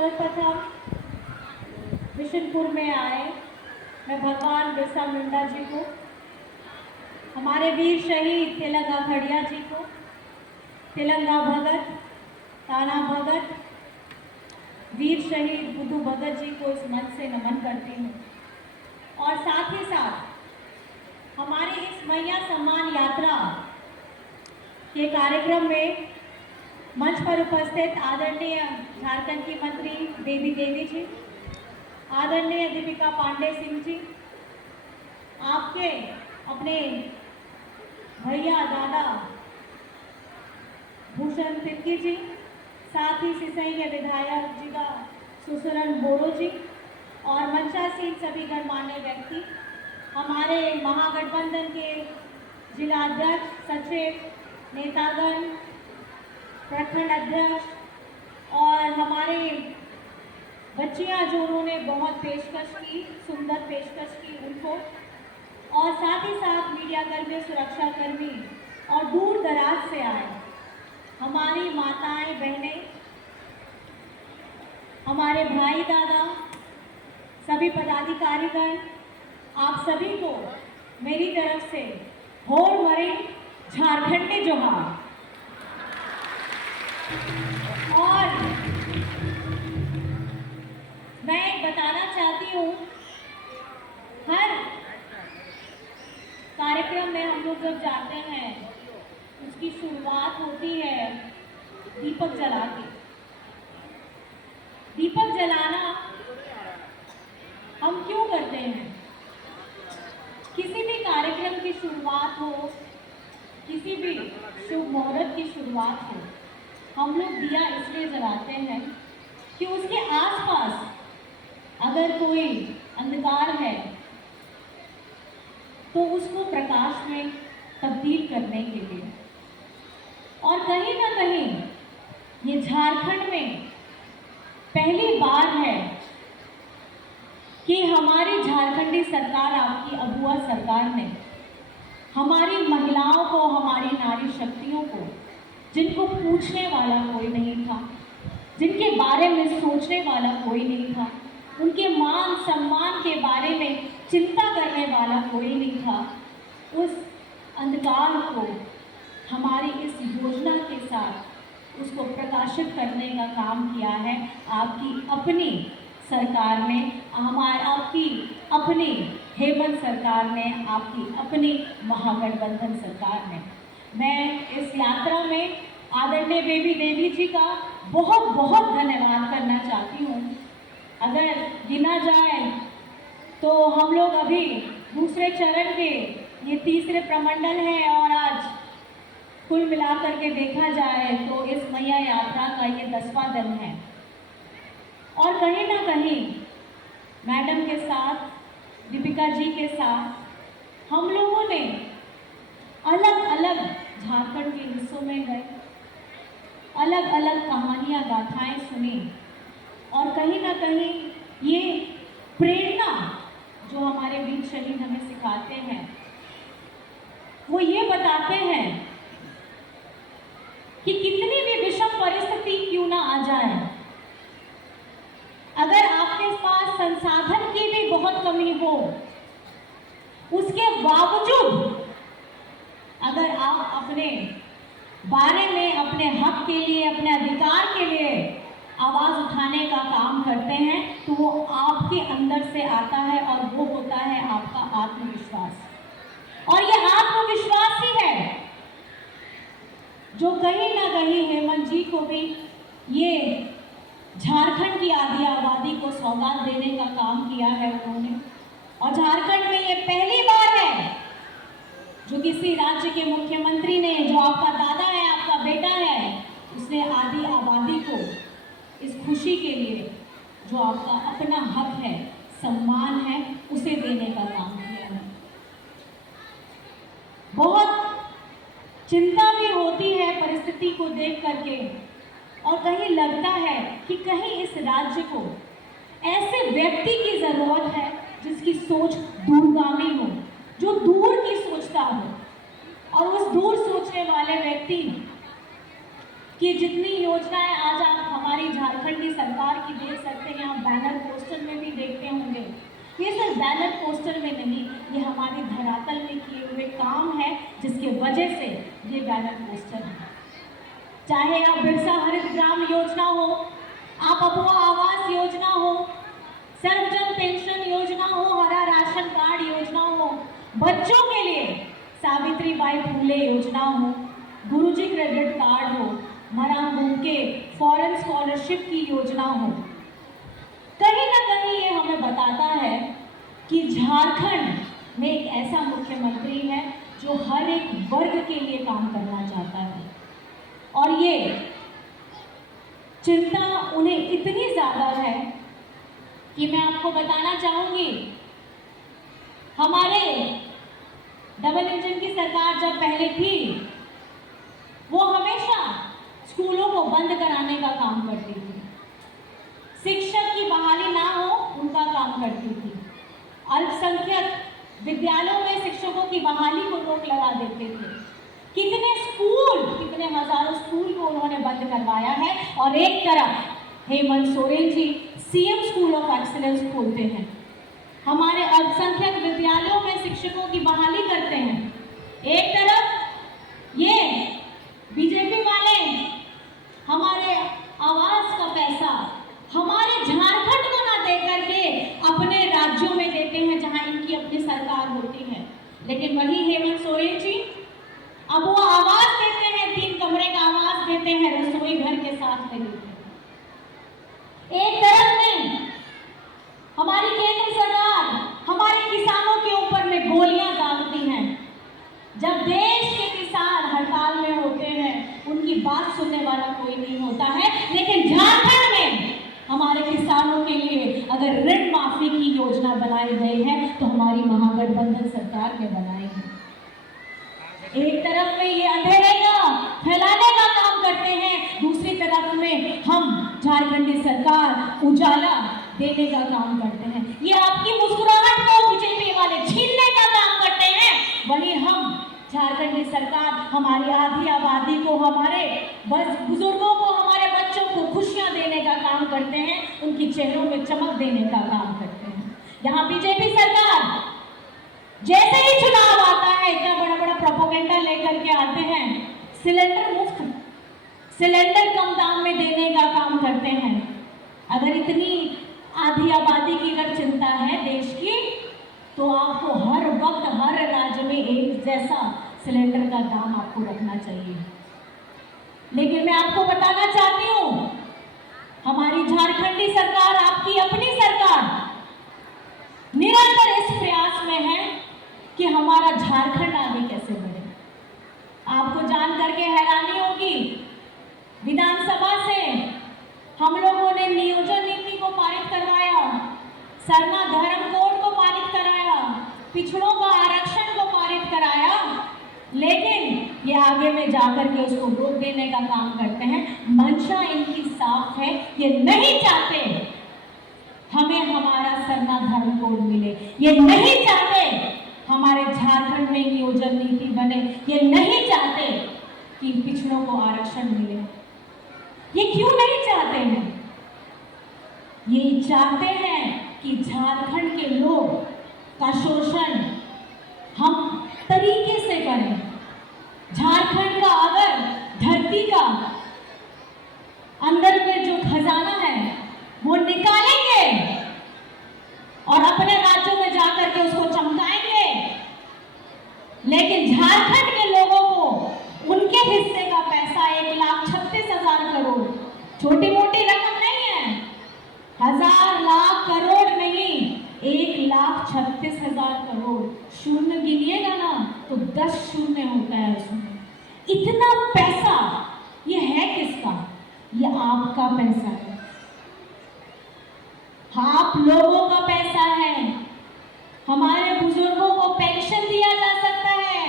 सर्वप्रथम बिशनपुर में आए मैं भगवान बिरसा मुंडा जी को, हमारे वीर शहीद तिलंगा खड़िया जी को, तिलंगा भगत, ताना भगत, वीर शहीद बुद्धू भगत जी को इस मंच से नमन करती हूँ। और साथ ही साथ हमारी इस मैया सम्मान यात्रा के कार्यक्रम में मंच पर उपस्थित आदरणीय झारखंड की मंत्री देवी देवी जी, आदरणीय दीपिका पांडे सिंह जी, आपके अपने भैया दादा भूषण तिर्की जी, साथ ही सिसई के विधायक जी का सुसुरन बोरो जी और मंचासीन सभी गणमान्य व्यक्ति, हमारे महागठबंधन के जिला अध्यक्ष, सचिव, नेतागण, प्रखंड अध्यक्ष और हमारे बच्चियां जो उन्होंने बहुत पेशकश की, सुंदर पेशकश की उनको, और साथ ही साथ मीडिया कर्मी, सुरक्षा कर्मी और दूर दराज से आए हमारी माताएं बहनें, हमारे भाई दादा, सभी पदाधिकारीगण, आप सभी को मेरी तरफ से होड़ मरे झारखंडी जोहार। और मैं बताना चाहती हूँ, हर कार्यक्रम में हम लोग जब जाते हैं उसकी शुरुआत होती है दीपक जला के। दीपक जलाना हम क्यों करते हैं? किसी भी कार्यक्रम की शुरुआत हो, किसी भी शुभ मुहूर्त की शुरुआत हो, हम लोग दिया इसलिए जलाते हैं कि उसके आसपास अगर कोई अंधकार है तो उसको प्रकाश में तब्दील करने के लिए। और कहीं ना कहीं ये झारखंड में पहली बार है कि हमारी झारखंडी सरकार, आपकी अगुआ सरकार ने हमारी महिलाओं को, हमारी नारी शक्तियों को, जिनको पूछने वाला कोई नहीं था, जिनके बारे में सोचने वाला कोई नहीं था, उनके मान सम्मान के बारे में चिंता करने वाला कोई नहीं था, उस अंधकार को हमारी इस योजना के साथ उसको प्रकाशित करने का काम किया है आपकी अपनी सरकार ने, आपकी अपनी हेमंत सरकार ने, आपकी अपनी महागठबंधन सरकार ने। मैं इस यात्रा में आदरणीय बेबी देवी जी का बहुत बहुत धन्यवाद करना चाहती हूँ। अगर गिना जाए तो हम लोग अभी दूसरे चरण के ये तीसरे प्रमंडल है और आज कुल मिलाकर के देखा जाए तो इस मैया यात्रा का ये 10वां दिन है। और कहीं ना कहीं मैडम के साथ, दीपिका जी के साथ हम लोगों ने अलग अलग झारखंड के हिस्सों में गए, अलग अलग कहानियाँ, गाथाएं सुनी और कहीं ना कहीं ये प्रेरणा जो हमारे वीर शहीद हमें सिखाते हैं, वो ये बताते हैं कि कितनी भी विषम परिस्थिति क्यों ना आ जाए, अगर आपके पास संसाधन की भी बहुत कमी हो, उसके बावजूद अगर आप अपने बारे में, अपने हक के लिए, अपने अधिकार के लिए आवाज़ उठाने का काम करते हैं तो वो आपके अंदर से आता है और वो होता है आपका आत्मविश्वास। और ये आत्मविश्वास ही है जो कहीं ना कहीं हेमंत जी को भी ये झारखंड की आधी आबादी को सौगात देने का काम किया है उन्होंने। और झारखंड में ये पहली बार है जो किसी राज्य के मुख्यमंत्री ने, जो आपका दादा है, आपका बेटा है, उसने आधी आबादी को इस खुशी के लिए जो आपका अपना हक है, सम्मान है, उसे देने का काम किया है। बहुत चिंता भी होती है परिस्थिति को देख करके और कहीं लगता है कि कहीं इस राज्य को ऐसे व्यक्ति की ज़रूरत है जिसकी सोच दूरगामी हो, जो दूर की सोचता हो। और उस दूर सोचने वाले व्यक्ति कि जितनी योजनाएं आज आप हमारी झारखंड की सरकार की देख ये सिर्फ बैनर पोस्टर में नहीं, ये हमारे धरातल में किए हुए काम है जिसके वजह से ये बैनर पोस्टर है। चाहे आप बिरसा हरित ग्राम योजना हो, आप अबुआ आवास योजना हो, सर्वजन पेंशन योजना हो, हरा राशन कार्ड योजना हो, बच्चों के लिए सावित्रीबाई फूले योजना हो, गुरुजी क्रेडिट कार्ड हो, मराम के फॉरेन स्कॉलरशिप की योजना हो, कहीं ना कहीं ये हमें बताता है कि झारखंड में एक ऐसा मुख्यमंत्री है जो हर एक वर्ग के लिए काम करना चाहता है। और ये चिंता उन्हें इतनी ज़्यादा है कि मैं आपको बताना चाहूँगी, हमारे डबल इंजन की सरकार जब पहले थी, वो हमेशा स्कूलों को बंद कराने का काम करती थी, शिक्षक की बहाली ना हो उनका काम करती थी, अल्पसंख्यक विद्यालयों में शिक्षकों की बहाली को रोक लगा देते थे। कितने स्कूल, कितने हजारों स्कूल को उन्होंने बंद करवाया है। और एक तरफ Hemant Soren ji CM school of excellence खोलते हैं, हमारे अल्पसंख्यक विद्यालयों में शिक्षकों की बहाली करते हैं। एक तरफ ये बीजेपी वाले हमारे आवास का पैसा हमारे झारखंड को ना दे करके अपने राज्यों में देते हैं जहां इनकी अपनी सरकार होती है। लेकिन वही हेमंत सोरेन जी अब वो आवास देते हैं, 3 कमरे का आवास देते हैं, रसोई घर के साथ में देते हैं। एक तरफ में हमारी केंद्र सरकार हमारे किसानों के ऊपर में गोलियां दागती हैं। जब देश के किसान हड़ताल में होते हैं, उनकी बात सुनने वाला कोई नहीं होता है। लेकिन झारखंड में हमारे किसानों के लिए अगर ऋण माफी की योजना बनाई गई है तो हमारी महागठबंधन सरकार ने बनाई है। एक तरफ में ये अंधेरे का फैलाने का काम करते हैं, दूसरी तरफ में हम झारखंडी सरकार उजाला देने का काम करते हैं। ये आपकी मुस्कुराहट को बीजेपी वाले छीनने का काम करते हैं, वही हम झारखंडी सरकार हमारी आधी आबादी को, हमारे बुजुर्गों को, हमारे बच्चों को खुशियां देने का काम करते हैं, उनकी चेहरों में चमक देने का काम करते हैं। यहाँ बीजेपी सरकार जैसे ही चुनाव आता है इतना बड़ा बड़ा प्रोपोगेंडा लेकर के आते हैं, सिलेंडर मुफ्त, सिलेंडर कम दाम में देने का काम करते हैं। अगर इतनी आधी आबादी की अगर चिंता है देश की, तो आपको हर वक्त हर राज्य में एक जैसा सिलेंडर का दाम आपको रखना चाहिए। लेकिन मैं आपको बताना चाहती हूँ, हमारी झारखंडी सरकार, आपकी अपनी सरकार निरंतर इस प्रयास में है कि हमारा झारखंड आगे कैसे बढ़े। आपको जान करके हैरानी होगी, विधानसभा से हम लोगों ने नियोजन नीति को पारित करवाया, सरना धर्म कोड को पारित कराया, पिछड़ों का आरक्षण को पारित कराया, लेकिन ये आगे में जाकर के उसको रोक देने का काम करते हैं। मंशा इनकी साफ है, ये नहीं चाहते हमें हमारा सरना धर्म कोड मिले, ये नहीं चाहते हमारे झारखंड में नियोजन नीति बने, ये नहीं चाहते कि पिछड़ों को आरक्षण मिले। ये क्यों नहीं चाहते हैं? ये चाहते हैं कि झारखंड के लोग का शोषण हम तरीके से करें। झारखंड का अगर धरती का अंदर में जो खजाना है वो निकालेंगे और अपने राज्यों में जाकर के उसको चमकाएंगे, लेकिन झारखंड के लोगों को उनके हिस्से का पैसा 1,36,000 करोड़, छोटी मोटी रकम नहीं है, 1,000 लाख करोड़ नहीं, 1,36,000 करोड़। शून्य गिनिएगा ना तो 10 शून्य होता है उसमें। इतना पैसा ये है किसका? ये आपका पैसा है, आप लोगों का पैसा है। हमारे बुजुर्गों को पेंशन दिया जा सकता है,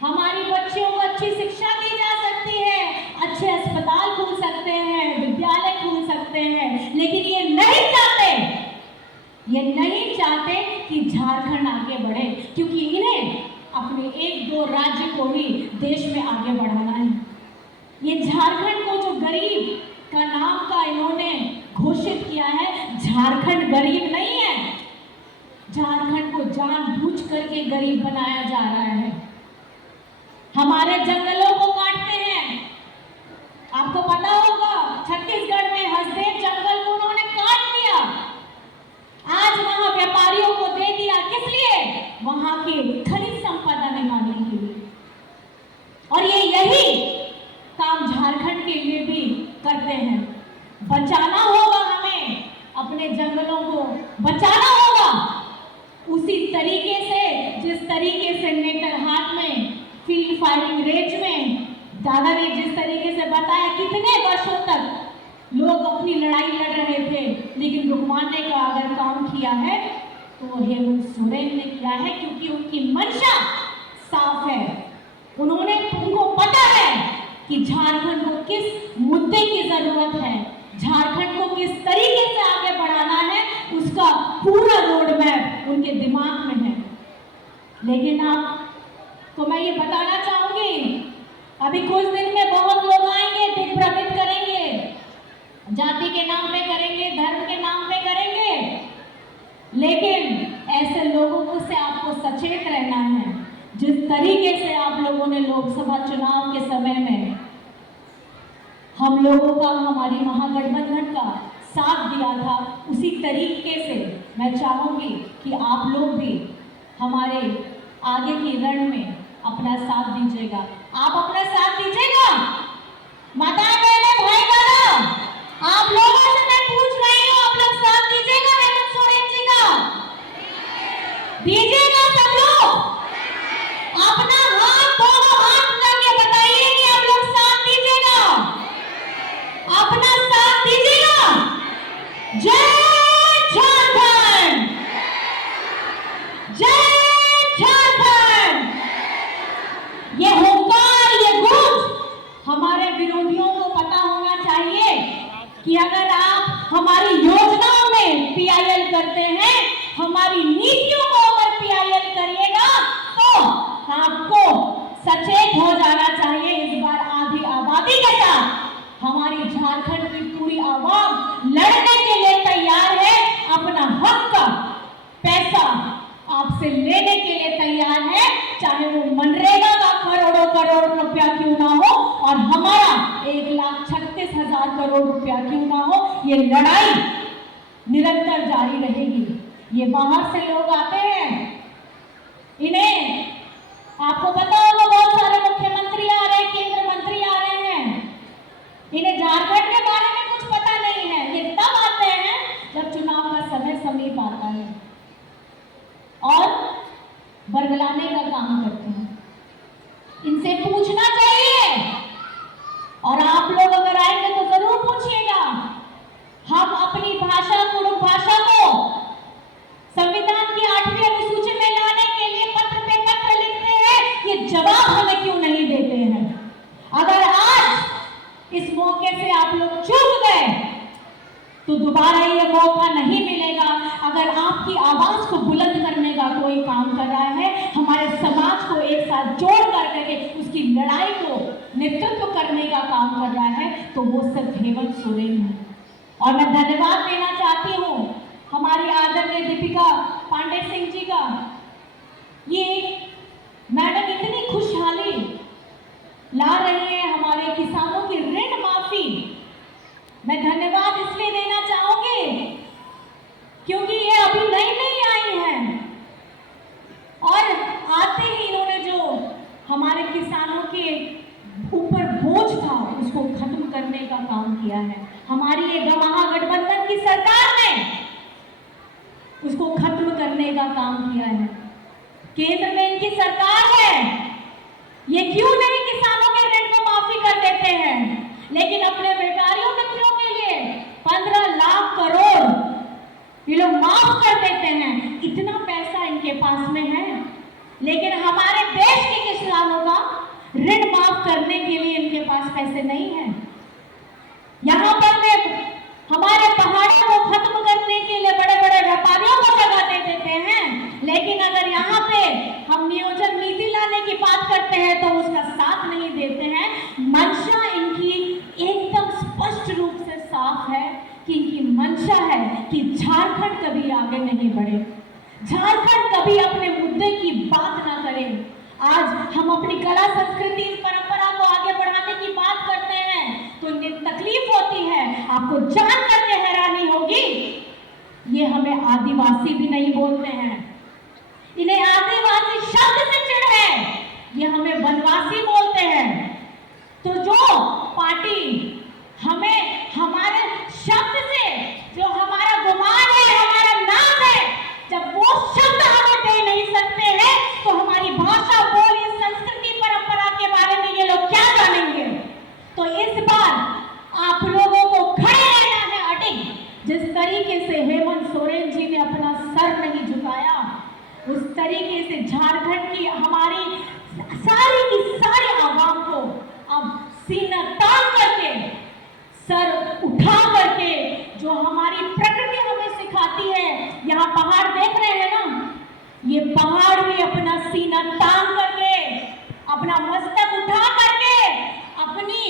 हमारी बच्चियों को अच्छी शिक्षा दी जा सकती है, अच्छे अस्पताल खुल सकते हैं, विद्यालय खुल सकते हैं, लेकिन ये नहीं चाहते, ये नहीं चाहते कि झारखंड आगे बढ़े, क्योंकि इन्हें अपने 1-2 राज्य को ही देश में आगे बढ़ाना है। ये झारखंड को जो गरीब का नाम का इन्होंने घोषित किया है, झारखंड गरीब नहीं है, झारखंड को जानबूझ करके गरीब बनाया जा रहा है। हमारे जंगलों को काटते हैं। आपको पता होगा छत्तीसगढ़ में हसदेव जंगल को उन्होंने काट दिया। आज वहां व्यापारियों को दे दिया, किस लिए? वहां की खनिज संपदा निकालने के लिए। और ये यही काम झारखंड के लिए भी करते हैं। बचाना होगा हमें, अपने जंगलों को बचाना होगा उसी तरीके से जिस तरीके से नेतरहाट में फील्ड फायरिंग रेंज में दादा ने जिस तरीके से बताया कितने वर्षों तक लोग अपनी लड़ाई लड़ रहे थे, लेकिन रुकवाने का अगर काम किया है तो वो हेमंत सोरेन ने किया है, क्योंकि उनकी मंशा साफ है। उनको पता है कि झारखंड को किस मुद्दे की जरूरत है, झारखंड को किस तरीके से आगे बढ़ाना है, उसका पूरा रोड मैप उनके दिमाग में है। लेकिन आपको मैं ये बताना चाहूंगी, अभी कुछ दिन में बहुत लोग आएंगे, दिग्भ्रमित करेंगे, जाति के नाम पे करेंगे, धर्म के नाम पे करेंगे, लेकिन ऐसे लोगों से आपको सचेत रहना है। जिस तरीके से आप लोगों ने लोकसभा चुनाव के समय में हम लोगों का, हमारी महागठबंधन का साथ दिया था, उसी तरीके से मैं चाहूंगी कि आप लोग भी हमारे आगे की रण में अपना साथ दीजिएगा। आप अपना साथ दीजिएगा। माताएं बहनें भाई बहनों, आप लोगों से मैं पूछ रही हूँ, आप लोग साथ दीजिएगा हेमंत सोरेन जी का? दीजिएगा सब लोग? अपना हाथ, दोनों हाथ करके बताइए कि आप लोग साथ दीजिएगा, अपना साथ दीजिएगा। जय झारखंड, जय झारखंड। ये होकार, ये गूंज हमारे विरोधियों को पता होना चाहिए कि अगर आप हमारी योजनाओं में पीआईएल करते हैं, हमारी नीतियों को अगर पीआईएल करिएगा, तो आपको सचेत हो जाना चाहिए। इस बार आधी आबादी के साथ हमारी झारखंड की पूरी आवाम लड़ने के लिए तैयार है, अपना हक का पैसा आपसे लेने के लिए तैयार है, चाहे वो मनरेगा का करोड़ों करोड़ रुपया क्यों ना हो और हमारा 1,36,000 करोड़ रुपया क्यों ना हो। ये लड़ाई निरंतर जारी रहेगी। ये बाहर से लोग आते हैं, इन्हें आपको पता होगा बहुत सारे मुख्यमंत्री आ रहे हैं, केंद्र मंत्री आ रहे हैं, इन्हें झारखंड के बारे में कुछ पता नहीं है। ये तब आते हैं जब चुनाव का समय समीप आता है और बरगलाने का काम करते हैं। इनसे पूछना चाहिए, और आप लोग अगर आएंगे तो जरूर पूछिएगा। हम अपनी भाषा, कुड़ुक भाषा को संविधान की 8वीं अनुसूची में लाने के लिए पत्र पे पत्र लिखते हैं, ये जवाब हमें क्यों नहीं देते हैं? अगर आज इस मौके से आप लोग चूक गए तो दोबारा ये मौका नहीं मिलेगा। अगर आपकी आवाज को बुलंद करने का कोई काम कर रहा है, हमारे समाज को एक साथ जोड़ करके उसकी लड़ाई को नेतृत्व करने का काम कर रहा है, तो वो सिर्फ हेमंत सोरेन है। और मैं धन्यवाद देना चाहती हूँ हमारी आदरणीय दीपिका पांडे सिंह जी का। ये मैडम इतनी खुशहाली ला रही है हमारे किसानों की ऋण माफी। मैं धन्यवाद इसलिए देना चाहूंगी क्योंकि ये अभी नई नई आई हैं और आते ही इन्होंने जो हमारे किसानों के ऊपर बोझ था उसको खत्म करने का काम किया है। हमारी ये महागठबंधन की सरकार ने उसको खत्म करने का काम किया है। केंद्र में इनकी सरकार है, ये क्यों नहीं किसानों के ऋण को माफी कर देते हैं, लेकिन अपने व्यापारियों मित्रों के लिए 15 लाख करोड़ ये लोग माफ कर देते हैं। इतना पैसा इनके पास में है, लेकिन हमारे देश के किसानों का ऋण माफ करने के लिए इनके पास पैसे नहीं है। यहाँ पर में हमारे पहाड़ों को खत्म करने के लिए बड़े बड़े व्यापारियों को जगह दे देते हैं, लेकिन अगर यहाँ पे हम नियोजन नीति लाने की बात करते हैं तो उसका साथ नहीं देते हैं। मंशा इनकी एकदम स्पष्ट रूप से साफ है कि इनकी मंशा है कि झारखंड कभी आगे नहीं बढ़े, झारखंड कभी अपने मुद्दे की बात ना करे। आज हम अपनी कला संस्कृति इस परंपरा को आगे बढ़ाने की बात करते हैं तो इन्हें तकलीफ होती है। आपको जान करके हैरानी होगी, ये हमें आदिवासी भी नहीं बोलते हैं, इन्हें आदिवासी शब्द से चिढ़ है, ये हमें वनवासी बोलते हैं। तो जो पार्टी हमें हमारे शब्द से, जो हमारा गुमान है, हमारा नाम है, जब वो शब्द हमें दे नहीं सकते हैं तो हमारी भाषा, बोली, संस्कृति, परंपरा के बारे में ये लोग क्या जानेंगे। तो इस बार आप लोगों को खड़े रहना है अडिग। जिस तरीके से हेमंत सोरेन जी ने अपना सर नहीं झुकाया, उस तरीके से झारखंड की हमारी सारी की सारी आवाम को अब सीना तान करके, सर उठा करके, जो हमारी प्रकृति हमें सिखाती है। यहाँ पहाड़ देख रहे हैं ना, ये पहाड़ भी अपना सीना तान करके, अपना मस्तक उठा करके अपनी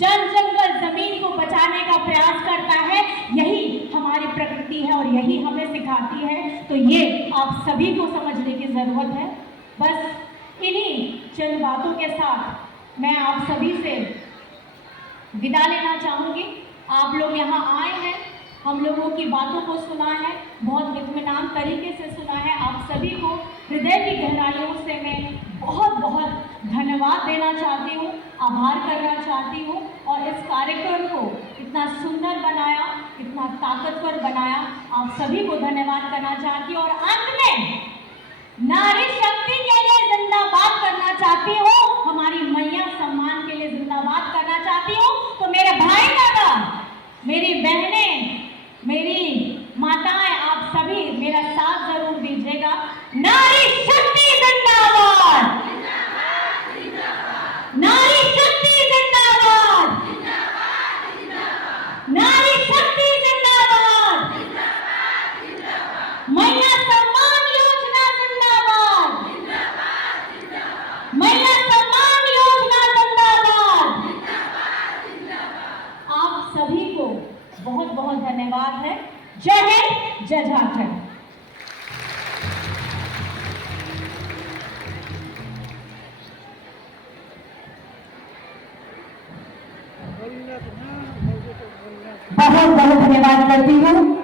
जन जंगल जमीन को बचाने का प्रयास करता है। यही हमारी प्रकृति है और यही हमें सिखाती है। तो ये आप सभी को समझने की जरूरत है। बस इन्हीं चंद बातों के साथ मैं आप सभी से विदा लेना चाहूँगी। आप लोग यहाँ आए हैं, हम लोगों की बातों को सुना है, बहुत इत्मीनान तरीके से सुना है। आप सभी को हृदय की गहराइयों से मैं बहुत बहुत धन्यवाद देना चाहती हूँ, आभार करना चाहती हूँ। और इस कार्यक्रम को इतना सुंदर बनाया, इतना ताकतवर बनाया, आप सभी को धन्यवाद करना चाहती हूँ। और अंत में नारी शक्ति के लिए जिंदाबाद करना चाहती हूँ, हमारी मैया सम्मान के लिए जिंदाबाद करना चाहती हूँ। तो मेरे भाई दादा, मेरी बहनें, मेरी माताएं, आप सभी मेरा साथ जरूर दीजिएगा। नारी शक्ति जिंदाबाद, नारी शक्ति जिंदाबाद, नारी शक्ति जिंदाबाद, मैया सम्मान योजना जिंदाबाद, मैया सम्मान योजना जिंदाबाद। आप सभी को बहुत बहुत धन्यवाद है। जय हिंद, जय झारखंड। बहुत बहुत धन्यवाद करती हूँ।